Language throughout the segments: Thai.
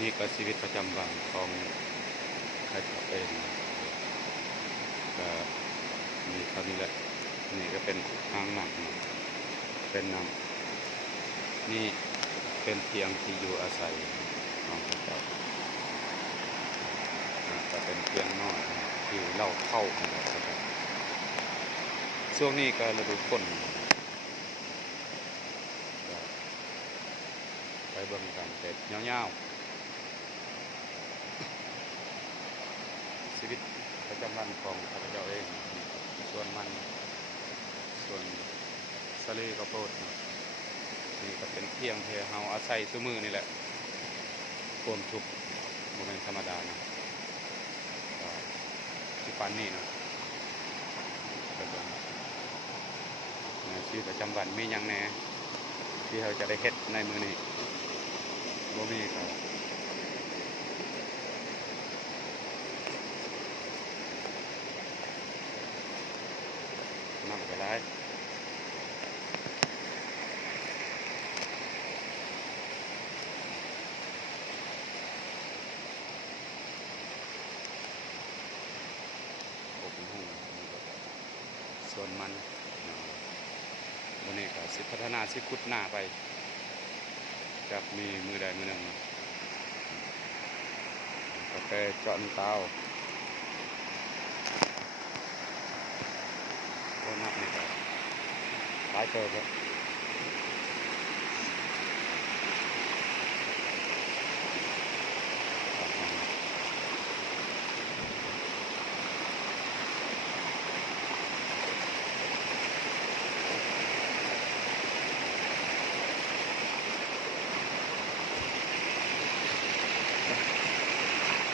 นี่ก็ชีวิตประจำวันของใครเองก็มีเท่านี้แหละนี่ก็เป็นอ่างน้ำเป็นน้ำนี่เป็นเพียงที่อยู่อาศัยของพระเจ้าก็เป็นเพียงน้อยที่เล่าเข้าของเราครับช่วงนี้ก็ฤดูฝนไปเบิ่งกันเสร็จยาวๆชีวิตประจำวันของข้าพเจ้าเองส่วนมันส่วนสลีข้าวโพดนี่ก็เป็นเพียงเฮาอาศัยซุมือนี่แหละความทุกข์บ่แม่นธรรมดานะที่ปานนี้นะก็ต้องชีวิตประจำวันมีหยังแหน่ที่เราจะได้เฮ็ดในมื้อนี้บ่มีครับนำไปหลายส่วนมันวันนี้ก็สิพัฒนาสิขุดหน้าไปกับมีมือใดมือหนึ่งกาแฟเจาะเตาโคนับนี่ก็หลายเติบแล้ว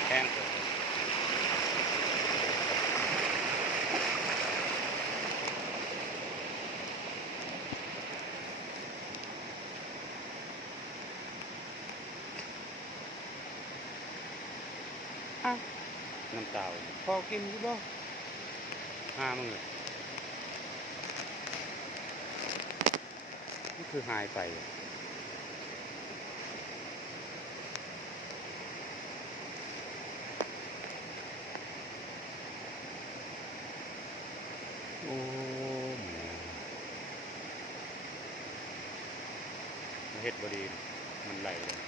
แห้งเลยน้ำเตาพอกินอยู่บ่มึงเลยนี่คือหายไปโอ้เฮ็ดบดีมันไหลเลย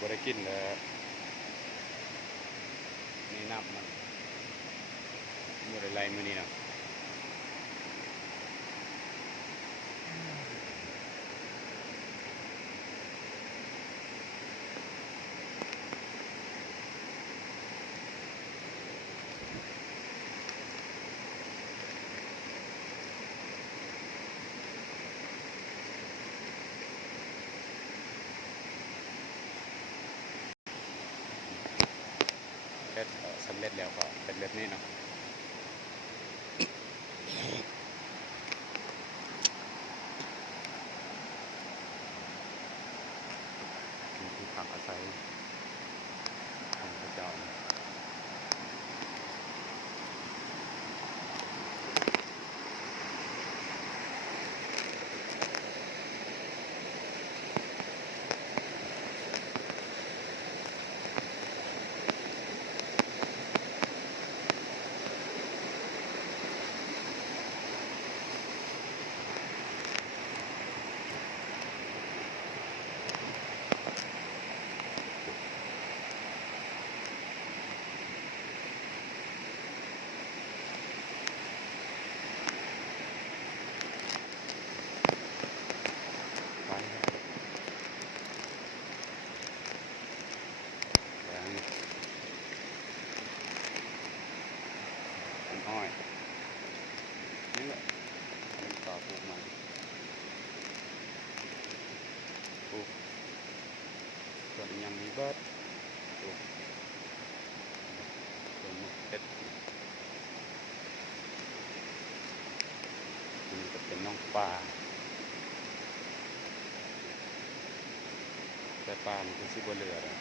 บ่ได้กินแล้วนี่น้ำมันบ่ได้ไหลมื้อนี้นะเฮ็ดสำเร็จแล้วก็เป็นแบบนี้เนาะมีที่พักอาศัยของพระเจ้า อ้อยนี่แหละเป็นป่าปลูกมันปลูกส่วนยังมีเบิดปลูกส่วนมะเขือนี่ก็เป็นน้องป่าแต่ป่ามันคือสิบเหลือแล้ว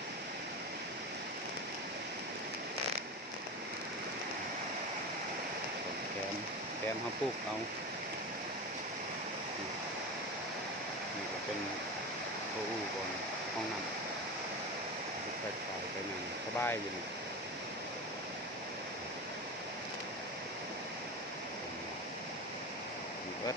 แกมเขาปลูกเอานี่ก็เป็นโออูบนห้องน้ำไปขายไปนั่งสบายอยู่นี่มีเบิด